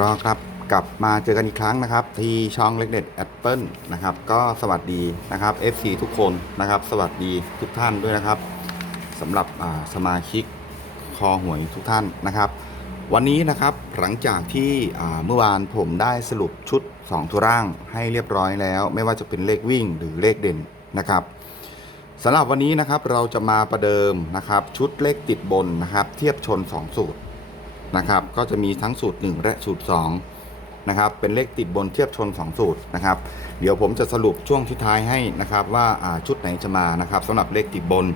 ก็ครับกลับมาเจอกันอีกครั้งนะครับ ที่ช่องเล็กเด็ดแอปเปิลนะครับ ก็สวัสดีนะครับ FC ทุกคนนะครับ สวัสดีทุกท่านด้วยนะครับสำหรับสมาชิกคอหวยทุกท่านนะครับ วันนี้นะครับหลังจากที่เมื่อวานผมได้สรุปชุด2ตัวร่างให้เรียบร้อยแล้ว ไม่ว่าจะเป็นเลขวิ่งหรือเลขเด่นนะครับสำหรับวันนี้นะครับเราจะมาประเดิมนะครับชุดเลขติดบนนะครับ เทียบชน 2 สูตร นะครับ ก็จะมีทั้งสูตร 1 และสูตร2นะครับ เป็นเลขติดบนเทียบชน 2 สูตรนะครับ เดี๋ยวผมจะสรุปช่วงที่ท้ายให้นะครับ ว่าชุดไหนจะมานะครับสำหรับเลขติดบน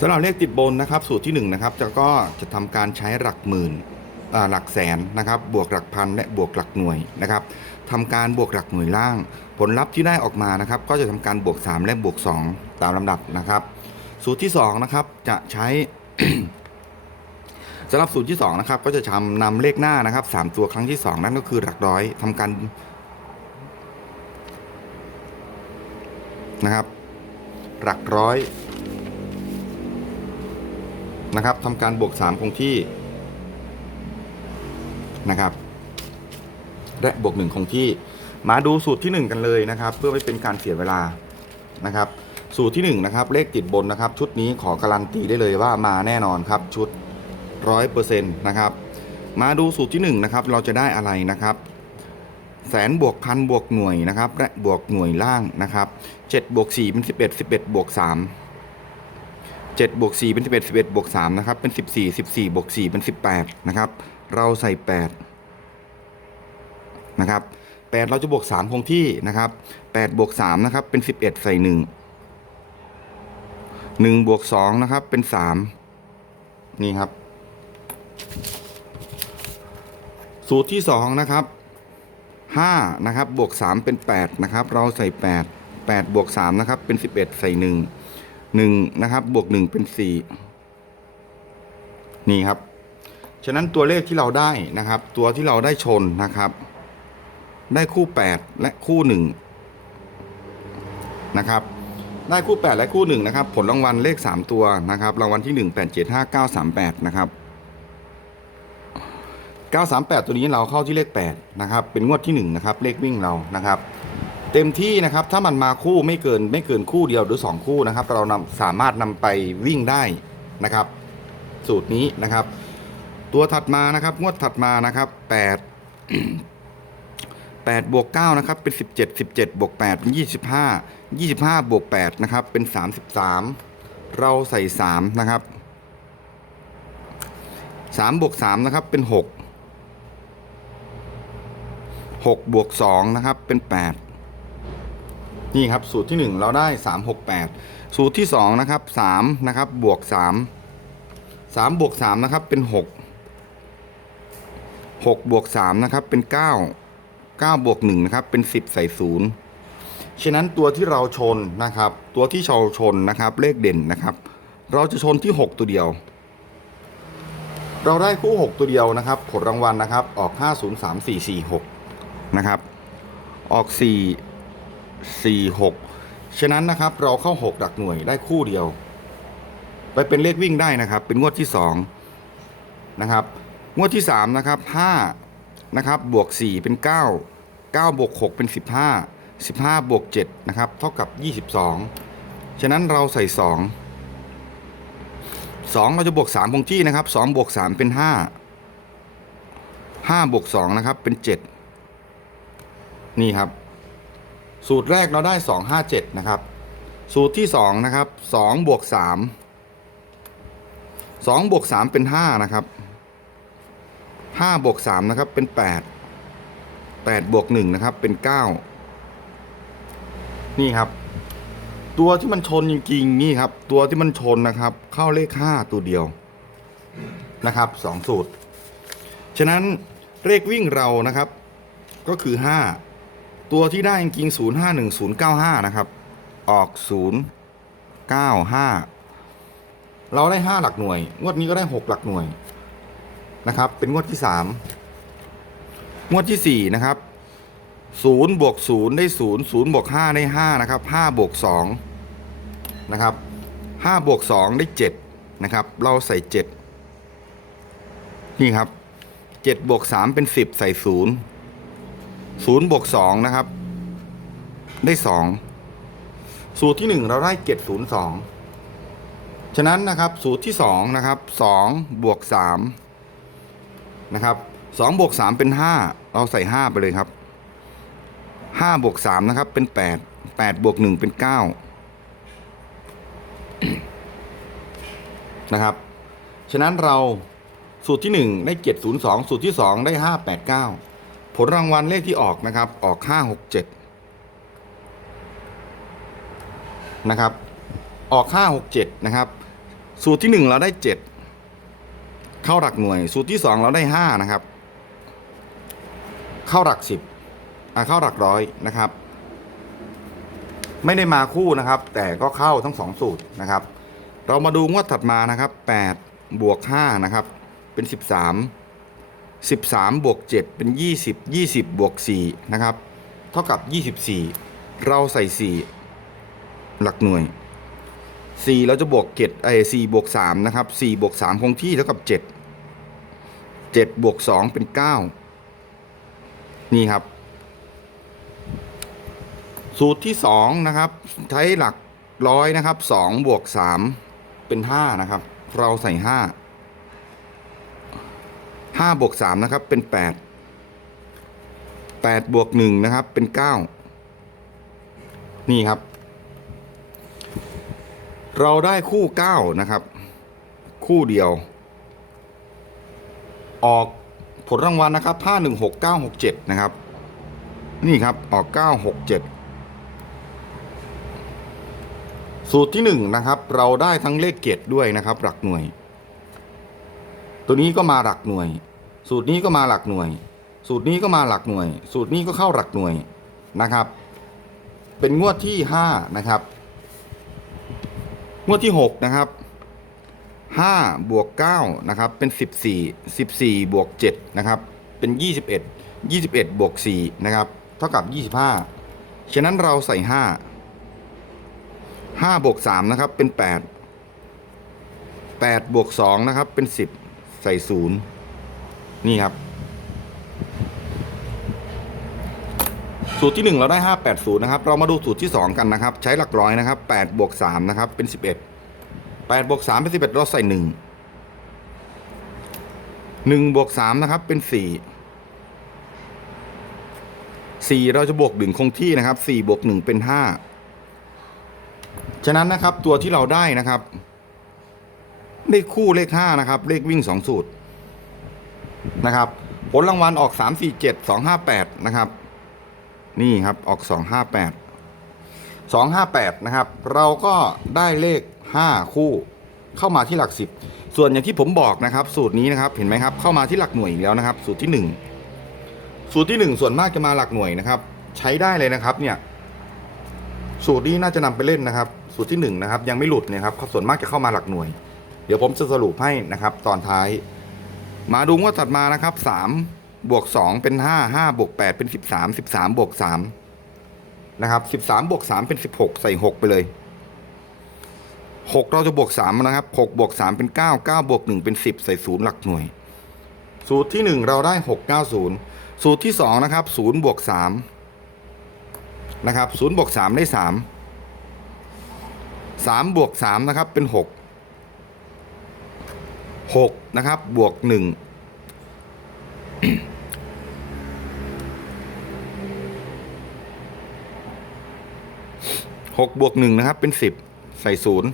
สำหรับเลขติดบนนะครับ สูตรที่1นะครับจะก็จะทำการใช้หลักหมื่นหลักแสนนะครับ บวกหลักพันและบวกหลักหน่วยนะครับทำการบวกหลักหน่วยล่าง ผลลัพธ์ที่ได้ออกมานะครับ ก็จะทำการบวก 3 และบวก 2 ตามลำดับนะครับ สูตรที่2นะครับจะใช้ สำหรับสูตรที่2นะครับก็จะทำนำเลขหน้านะครับ 3 ตัวครั้งที่ 2 นั่นก็คือหลักร้อยทำการนะครับ หลักร้อยนะครับทำการบวก 3 คงที่นะครับ และบวกหนึ่งคงที่ มาดูสูตรที่ 1 กันเลยนะครับ เพื่อไม่เป็นการเสียเวลานะครับ สูตรที่ 1 นะครับ เลขติดบนนะครับ ชุดนี้ขอการันตีได้เลยว่ามาแน่นอนครับชุด ร้อยเปอร์เซ็นต์นะครับมาดูสูตรที่1นะครับเราจะได้อะไรนะครับแสนบวกพันบวกหน่วยนะครับและบวกหน่วยล่างนะครับ7บวก4เป็น11 11บวก3 7บวก4เป็น11 11บวก3นะครับเป็น 14 14บวก4เป็น 18นะครับเราใส่ 8 นะครับ 8 เราจะบวก 3 คงที่นะครับ8บวก3นะครับเป็น 11 ใส่ 1 1บวก2นะครับเป็น 3 นี่ครับ สูตรที่2นะครับ5นะครับบวก3เป็น8นะครับ เราใส่8 8บวก3นะครับ เป็น11ใส่1 1นะครับ บวก1เป็น4นี่ครับ ฉะนั้นตัวเลขที่เราได้นะครับ ตัวที่เราได้ชนนะครับ ได้คู่8และคู่1นะครับได้คู่ 8 และคู่ 1 นะครับ ผลรางวัลเลข 3 ตัวนะครับ รางวัลที่ 1 8 7 5 9 3 8 นะครับ 938 ตัวนี้เราเข้าที่เลข 8 นะครับ เป็นงวดที่ 1 นะครับ เลขวิ่งเรานะครับ เต็มที่นะครับ ถ้ามันมาคู่ไม่เกินไม่เกินคู่เดียวหรือ 2 คู่นะครับ เรานำสามารถนำไปวิ่งได้นะครับ สูตรนี้นะครับ ตัวถัดมานะครับ งวดถัดมานะครับ 8 8บวก9นะครับเป็น 17 17บวก8เป็น25 25บวก8นะครับเป็น 33 เราใส่ 3 นะครับ3บวก3นะครับเป็น 6 6บวก2นะครับเป็น 8 นี่ครับสูตรที่ 1 เราได้ 3 6 8 สูตรที่2นะครับ3นะครับบวก 3 3บวก3นะครับเป็น 6 6บวก3นะครับเป็น 9 9บวก1นะครับเป็น 10 ใส่0ฉะนั้นตัวที่เราชนนะครับ ตัวที่เราชนนะครับเลขเด่นนะครับ เราจะชนที่ 6 ตัวเดียวเราได้คู่ 6 ตัวเดียวนะครับ ผลรางวัลนะครับ ออก 503446 นะครับ ออก 4 4 6 ฉะนั้นนะครับเราเข้า 6 หลักหน่วยได้คู่เดียว ไปเป็นเลขวิ่งได้นะครับ เป็นงวดที่ 2 นะครับ งวดที่ 3 นะครับ 5 นะครับ บวก 4 เป็น 9 9 บวก 6 เป็น 15 15 บวก 7 นะครับ เท่ากับ 22 ฉะนั้นเราใส่ 2 2 เราจะบวก3คงที่นะครับ2บวก3เป็น 5 5บวก2นะครับเป็น 7 นี่ครับ สูตรแรกเราได้2 5 7นะครับ สูตรที่2นะครับ2บวก3 2บวก3เป็น5นะครับห้าบวกสามนะครับเป็นแปดแปดบวกหนึ่งนะครับเป็นเก้านี่ครับ ตัวที่มันชนจริงๆนี่ครับ ตัวที่มันชนนะครับ เข้าเลขห้าตัวเดียวนะครับสองสูตร ฉะนั้นเลขวิ่งเรานะครับ ก็คือห้า ตัวที่ได้จริงๆศูนย์ห้าหนึ่งศูนย์เก้าห้านะครับ ออกศูนย์เก้าห้าเราได้ห้าหลักหน่วย งวดนี้ก็ได้หกหลักหน่วยนะครับ เป็นงวดที่สามงวดที่สี่นะครับศูนย์บวกศูนย์ได้ศูนย์ศูนย์บวกห้าได้ห้านะครับห้าบวกสองนะครับห้าบวกสองได้เจ็ดนะครับ เราใส่เจ็ดนี่ครับเจ็ดบวกสามเป็นสิบใส่ศูนย์ ศูนย์บวกสองนะครับ ได้สองสูตรที่หนึ่งเราได้เจ็ดศูนย์สองฉะนั้นนะครับสูตรที่สองนะครับสองบวกสามนะครับสองบวกสามเป็นห้าเราใส่ห้าไปเลยครับห้าบวกสามนะครับ เป็นแปดแปดบวกหนึ่งเป็นเก้านะครับ ฉะนั้นเราสูตรที่1ได้702สูตรที่2ได้589 ผลรางวัลเลขที่ออกนะครับออก567นะครับออก567นะครับสูตรที่1เราได้7เข้าหลักหน่วย สูตรที่2เราได้5นะครับ เข้าหลัก10อ่าเข้าหลักร้อยนะครับ ไม่ได้มาคู่นะครับ แต่ก็เข้าทั้งสองสูตรนะครับ เรามาดูงวดถัดมานะครับ8บวก5นะครับ เป็น13 13บวก7เป็น 20 20บวก4นะครับ เท่ากับ 24 เราใส่ 4 หลักหน่วย 4 เราจะบวก7ไอ้4บวก3นะครับ4บวก3คงที่เท่ากับ 7 7บวก2เป็น 9 นี่ครับ สูตรที่ 2 นะครับ ใช้หลักร้อยนะครับ2บวก3เป็นห้านะครับ เราใส่ห้าห้าบวกสามนะครับเป็นแปดแปดบวกหนึ่งนะครับเป็นเก้านี่ครับ เราได้คู่เก้านะครับ คู่เดียว ออกผลรางวัลนะครับห้าหนึ่งหกเก้าหกเจ็ดนะครับ นี่ครับออกเก้าหกเจ็ดสูตรที่หนึ่งนะครับ เราได้ทั้งเลขเกตด้วยนะครับ หลักหน่วย ตัวนี้ก็มาหลักหน่วย สูตรนี้ก็มาหลักหน่วย สูตรนี้ก็มาหลักหน่วย สูตรนี้ก็เข้าหลักหน่วยนะครับ เป็นงวดที่ห้านะครับ งวดที่หกนะครับห้าบวกเก้านะครับ เป็นสิบสี่สิบสี่บวกเจ็ดนะครับ เป็นยี่สิบเอ็ดยี่สิบเอ็ดบวกสี่นะครับ เท่ากับยี่สิบห้าฉะนั้นเราใส่ห้าห้าบวกสามนะครับ เป็นแปดแปดบวกสองนะครับ เป็นสิบ ใส่ศูนย์นี่ครับ สูตรที่หนึ่งเราได้ห้าแปดศูนย์นะครับ เรามาดูสูตรที่สองกันนะครับ ใช้หลักร้อยนะครับแปดบวกสามนะครับ เป็นสิบเอ็ดแปดบวกสามเป็นสิบเอ็ดเราใส่หนึ่งหนึ่งบวกสามนะครับ เป็นสี่สี่เราจะบวกหนึ่งคงที่นะครับสี่บวกหนึ่งเป็นห้าฉะนั้นนะครับตัวที่เราได้นะครับ เลขคู่เลขห้านะครับ เลขวิ่งสองสูตรนะครับ ผลรางวัลออกสามสี่เจ็ดสองห้าแปดนะครับ นี่ครับออกสองห้าแปดสองห้าแปดนะครับ เราก็ได้เลขห้าคู่ เข้ามาที่หลักสิบส่วนอย่างที่ผมบอกนะครับ สูตรนี้นะครับ เห็นไหมครับ เข้ามาที่หลักหน่วยอีกแล้วนะครับ สูตรที่หนึ่งสูตรที่หนึ่งส่วนมากจะมาหลักหน่วยนะครับ ใช้ได้เลยนะครับ เนี่ย สูตรนี้น่าจะนำไปเล่นนะครับ สูตรที่หนึ่งนะครับ ยังไม่หลุดเนี่ยครับส่วนมากจะเข้ามาหลักหน่วย เดี๋ยวผมจะสรุปให้นะครับ ตอนท้าย มาดูงวดถัดมานะครับสามบวกสองเป็นห้าห้าบวกแปดเป็นสิบสามสิบสามบวกสามนะครับสิบสามบวกสามเป็นสิบหกใส่หกไปเลยหกเราจะบวกสามนะครับหกบวกสามเป็นเก้าเก้าบวกหนึ่งเป็นสิบใส่ศูนย์หลักหน่วย สูตรที่หนึ่งเราได้หกเก้าศูนย์สูตรที่สองนะครับศูนย์บวกสามนะครับศูนย์บวกสามได้สามสามบวกสามนะครับเป็นห กหกนะครับ บวกหนึ่งหกบวกหนึ่งนะครับ เป็นสิบใส่ศูนย์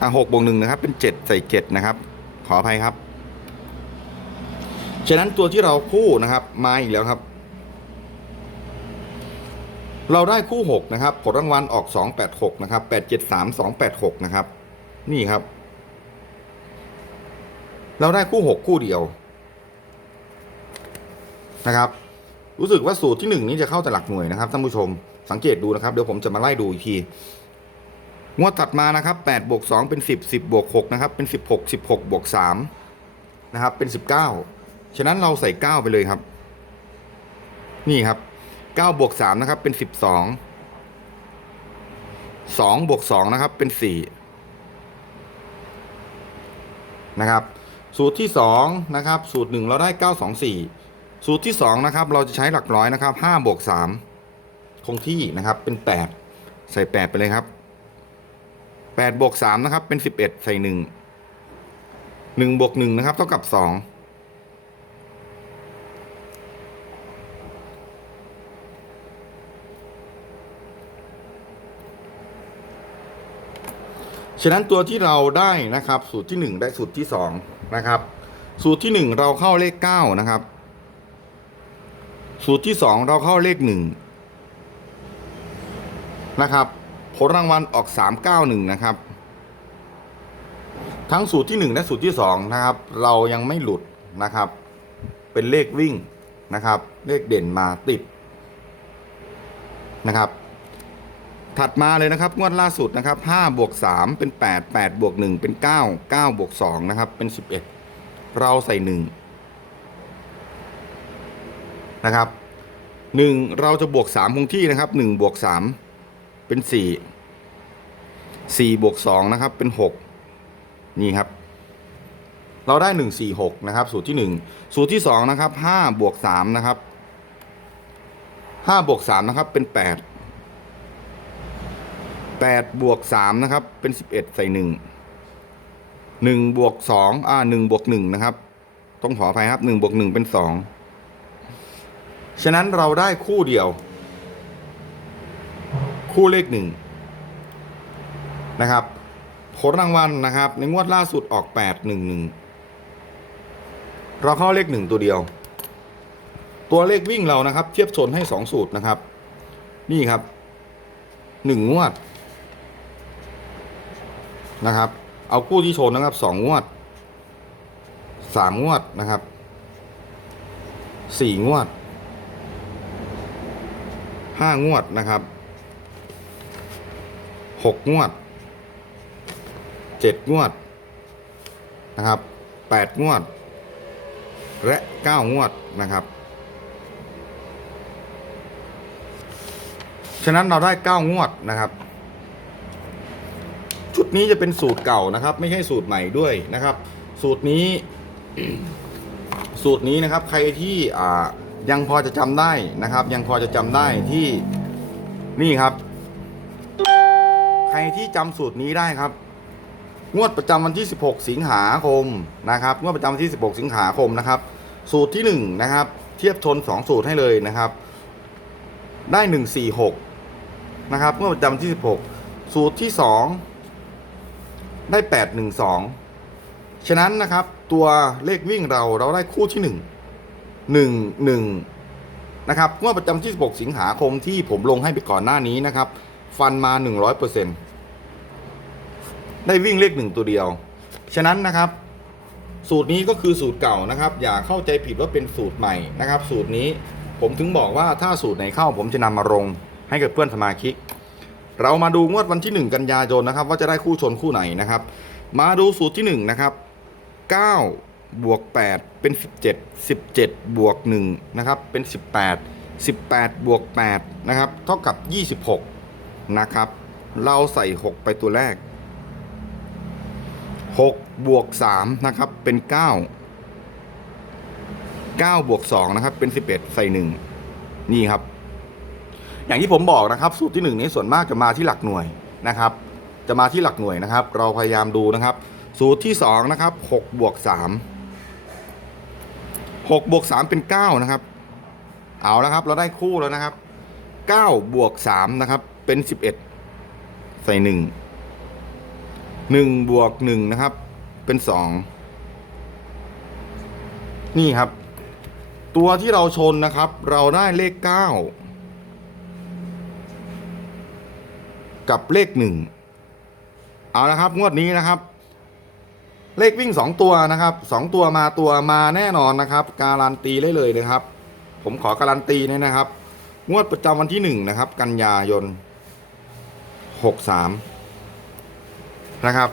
อะหกบวกหนึ่งนะครับ เป็นเจ็ดใส่เจ็ดนะครับ ขออภัยครับ ฉะนั้นตัวที่เราคู่นะครับ มาอีกแล้วครับ เราได้คู่หกนะครับ ผลรางวัลออกสองแปดหกนะครับแปดเจ็ดสามสองแปดหกนะครับ นี่ครับ เราได้คู่หกคู่เดียวนะครับ รู้สึกว่าสูตรที่หนึ่งนี้จะเข้าแต่หลักหน่วยนะครับท่านผู้ชมสังเกตดูนะครับ เดี๋ยวผมจะมาไล่ดูอีกทีงวดถัดมานะครับแปดบวกสองเป็นสิบสิบบวกหกนะครับเป็นสิบหกสิบหกบวกสามนะครับเป็นสิบเก้าฉะนั้นเราใส่เก้าไปเลยครับ นี่ครับเก้าบวกสามนะครับเป็นสิบสองสองบวกสองนะครับเป็นสี่นะครับ สูตรที่สองนะครับสูตรหนึ่งเราได้เก้าสองสี่สูตรที่สองนะครับเราจะใช้หลักร้อยนะครับห้าบวกสามคงที่นะครับเป็นแปดใส่แปดไปเลยครับแปดบวกสามนะครับเป็นสิบเอ็ดใส่หนึ่งหนึ่งบวกหนึ่งนะครับเท่ากับสองฉะนั้นตัวที่เราได้นะครับ สูตรที่หนึ่งได้สูตรที่สอง นะครับ สูตรที่หนึ่งเราเข้าเลขเก้านะครับ สูตรที่สองเราเข้าเลขหนึ่งนะครับ ผลรางวัลออกสามเก้าหนึ่งนะครับ ทั้งสูตรที่หนึ่งและสูตรที่สองนะครับ เรายังไม่หลุดนะครับ เป็นเลขวิ่งนะครับ เลขเด่นมาติดนะครับ ถัดมาเลยนะครับงวดล่าสุดนะครับ5บวก3เป็น 8 8บวก1เป็น 9 9บวก2นะครับเป็น 11 เราใส่1นะครับ1เราจะบวก3คงที่นะครับ1บวก3เป็น 4 4บวก2นะครับเป็น 6 นี่ครับ เราได้ 1 4 6นะครับสูตรที่ 1 สูตรที่2นะครับ5บวก3นะครับ5บวก3นะครับเป็น 8 แปดบวกสามนะครับ เป็นสิบเอ็ดใส่หนึ่งหนึ่งบวกสองอ่าหนึ่งบวกหนึ่งนะครับ ต้องขออภัยครับหนึ่งบวกหนึ่งเป็นสองฉะนั้นเราได้คู่เดียว คู่เลขหนึ่งนะครับผลรางวัลนะครับ ในงวดล่าสุดออกแปดหนึ่งหนึ่งเราเข้าเลขหนึ่งตัวเดียว ตัวเลขวิ่งเรานะครับ เทียบชนให้สองสูตรนะครับ นี่ครับหนึ่งงวด นะครับ เอากู้ที่ชนนะครับสองงวดสามงวดนะครับสี่งวดห้างวดนะครับหกงวดเจ็ดงวดนะครับแปดงวด และเก้างวดนะครับ ฉะนั้นเราได้เก้างวดนะครับ ชุดนี้จะเป็นสูตรเก่านะครับ ไม่ใช่สูตรใหม่ด้วยนะครับ สูตรนี้ สูตรนี้นะครับ ใครที่ยังพอจะจำได้นะครับ ยังพอจะจำได้ที่นี่ครับ ใครที่จำสูตรนี้ได้ครับ งวดประจำวันที่ 16 สิงหาคมนะครับ งวดประจำวันที่ 16 สิงหาคมนะครับ สูตรที่ 1 นะครับ เทียบชน 2 สูตรให้เลยนะครับ ได้ 146 นะครับ งวดประจำวันที่ 16 สูตรที่ 2 ได้812ฉะนั้นนะครับ ตัวเลขวิ่งเราเราได้คู่ที่1 1 1นะครับงวดประจำที่ 16 สิงหาคมที่ผมลงให้ไปก่อนหน้านี้นะครับ ฟันมา 100%ได้วิ่งเลขหนึ่งตัวเดียว ฉะนั้นนะครับ สูตรนี้ก็คือสูตรเก่านะครับ อย่าเข้าใจผิดว่าเป็นสูตรใหม่นะครับ สูตรนี้ผมถึงบอกว่าถ้าสูตรไหนเข้าผมจะนำมาลงให้กับเพื่อนสมาชิก เรามาดูงวดวันที่ 1 กันยายนนะครับ ว่าจะได้คู่ชนคู่ไหนนะครับ มาดูสูตรที่ 1 นะครับ 9 บวก 8 เป็น 17 17 บวก1นะครับ เป็น 18 18 บวก 8 นะครับ เท่ากับ 26 นะครับ เราใส่ 6 ไปตัวแรก 6 บวก 3 นะครับ เป็น 9 9 บวก 2 นะครับ เป็น 11 ใส่ 1 นี่ครับ อย่างที่ผมบอกนะครับ สูตรที่หนึ่งนี้ส่วนมากจะมาที่หลักหน่วยนะครับ จะมาที่หลักหน่วยนะครับ เราพยายามดูนะครับ สูตรที่สองนะครับหกบวกสามหกบวกสามเป็นเก้านะครับ เอาแล้วครับ เราได้คู่แล้วนะครับเก้าบวกสามนะครับ เป็นสิบเอ็ดใส่หนึ่งหนึ่งบวกหนึ่งนะครับ เป็นสองนี่ครับ ตัวที่เราชนนะครับ เราได้เลขเกับเลขหนึ่งเอาละครับ งวดนี้นะครับ เลขวิ่งสองตัวนะครับสองตัวมาตัวมาแน่นอนนะครับ การันตีได้เลยนะครับ ผมขอการันตีเนี่ยนะครับ งวดประจำวันที่หนึ่งนะครับ กันยายนหกสามนะครับ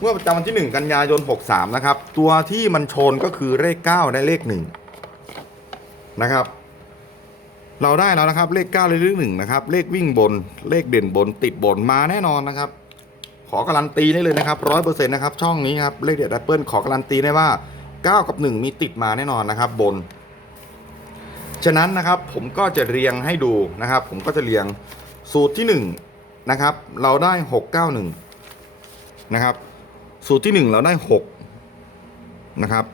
งวดประจำวันที่หนึ่งกันยายนหกสามนะครับ ตัวที่มันชนก็คือเลขเก้าได้เลขหนึ่งนะครับ เราได้แล้วนะครับ เลข9เลขหนึ่งนะครับ เลขวิ่งบน เลขเด่นบน ติดบนมาแน่นอนนะครับ ขอการันตีได้เลยนะครับร้อยเปอร์เซ็นต์นะครับ ช่องนี้ครับเลขเด็ดแอปเปิลขอการันตีได้ว่า 9 กับ 1 มีติดมาแน่นอนนะครับ บน ฉะนั้นนะครับผมก็จะเรียงให้ดูนะครับ ผมก็จะเรียงสูตรที่1นะครับเราได้ 691 นะครับ สูตรที่ 1 เราได้ 6 นะครับ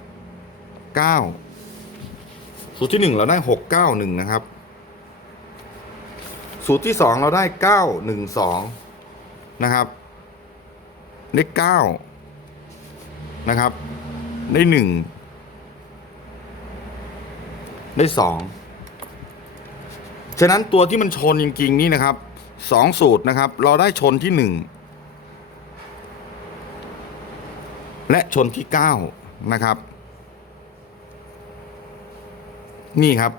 9 สูตรที่ 1 เราได้ 691 นะครับ สูตรที่2เราได้912นะครับเลข9นะครับได้1ได้2ฉะนั้นตัวที่มันชนจริง ๆ นี่นะครับสองสูตรนะครับ เราได้ชนที่1และชนที่9นะครับ นี่ครับ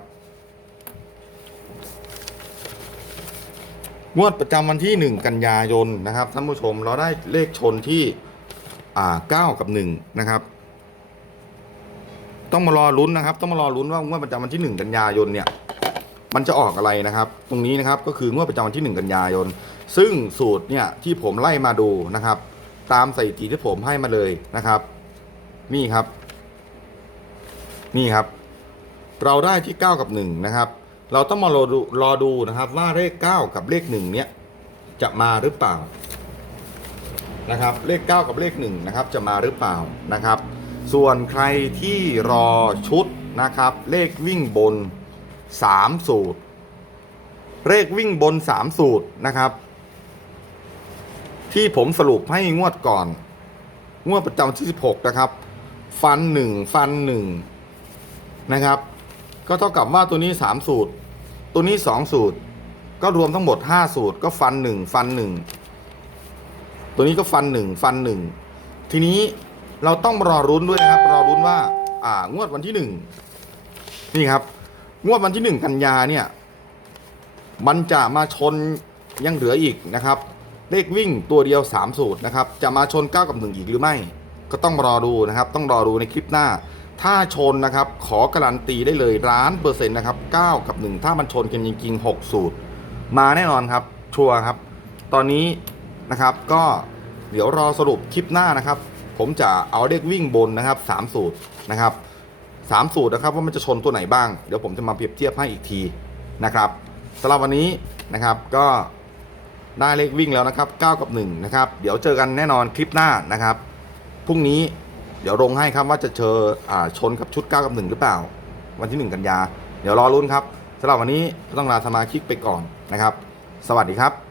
งวดประจำวันที่ 1 กันยายนนะครับท่านผู้ชมเราได้เลขชนที่อ่า9กับ1นะครับ ต้องมารอลุ้นนะครับ ต้องมารอลุ้นว่างวดประจำวันที่ 1 กันยายนเนี่ย มันจะออกอะไรนะครับ ตรงนี้นะครับก็คืองวดประจำวันที่ 1 กันยายน ซึ่งสูตรเนี่ยที่ผมไล่มาดูนะครับ ตามสถิติที่ผมให้มาเลยนะครับ นี่ครับ นี่ครับ เราได้ที่ 9 กับ1นะครับ เราต้องมารอดูรอดูนะครับ ว่าเลข 9 กับเลข1เนี่ยจะมาหรือเปล่านะครับเลข 9 กับเลข1นะครับจะมาหรือเปล่านะครับ ส่วนใครที่รอชุดนะครับเลขวิ่งบน 3 สูตร เลขวิ่งบน 3 สูตรนะครับ ที่ผมสรุปให้งวดก่อน งวดประจำที่ 16 นะครับ ฟัน 1 ฟัน 1 นะครับ ก็เท่ากับว่าตัวนี้ 3 สูตร ตัวนี้2สูตร ก็รวมทั้งหมด5สูตร ก็ฟัน1ฟัน1ตัวนี้ก็ฟัน1ฟัน1ทีนี้เราต้องรอรุ้นด้วยนะครับ รอรุ้นว่า อ่างวดวันที่1นี่ครับ งวดวันที่1กันยาเนี่ย มันจะมาชนยังเหลืออีกนะครับ เลขวิ่งตัวเดียว3สูตรนะครับ จะมาชน9กับ1อีกหรือไม่ ก็ต้องรอดูนะครับ ต้องรอดูในคลิปหน้า ถ้าชนนะครับ ขอการันตีได้เลยล้านเปอร์เซ็นต์นะครับ9กับ 1 ถ้ามันชนกันจริง ๆ 6 สูตร มาแน่นอนครับ ชัวร์ครับ ตอนนี้นะครับก็เดี๋ยวรอสรุปคลิปหน้านะครับ ผมจะเอาเลขวิ่งบนนะครับ 3 สูตรนะครับสามสูตรนะครับว่ามันจะชนตัวไหนบ้าง เดี๋ยวผมจะมาเปรียบเทียบให้อีกทีนะครับสำหรับวันนี้นะครับก็ได้เลขวิ่งแล้วนะครับ 9 กับ1นะครับเดี๋ยวเจอกันแน่นอนคลิปหน้านะครับพรุ่งนี้ เดี๋ยวลงให้ครับว่าจะเจออาชนกับชุด 9 กับ 1 หรือเปล่า วันที่ 1 กันยา เดี๋ยวรอรุ้นครับสำหรับวันนี้ต้องลาสมาชิกไปก่อนนะครับ สวัสดีครับ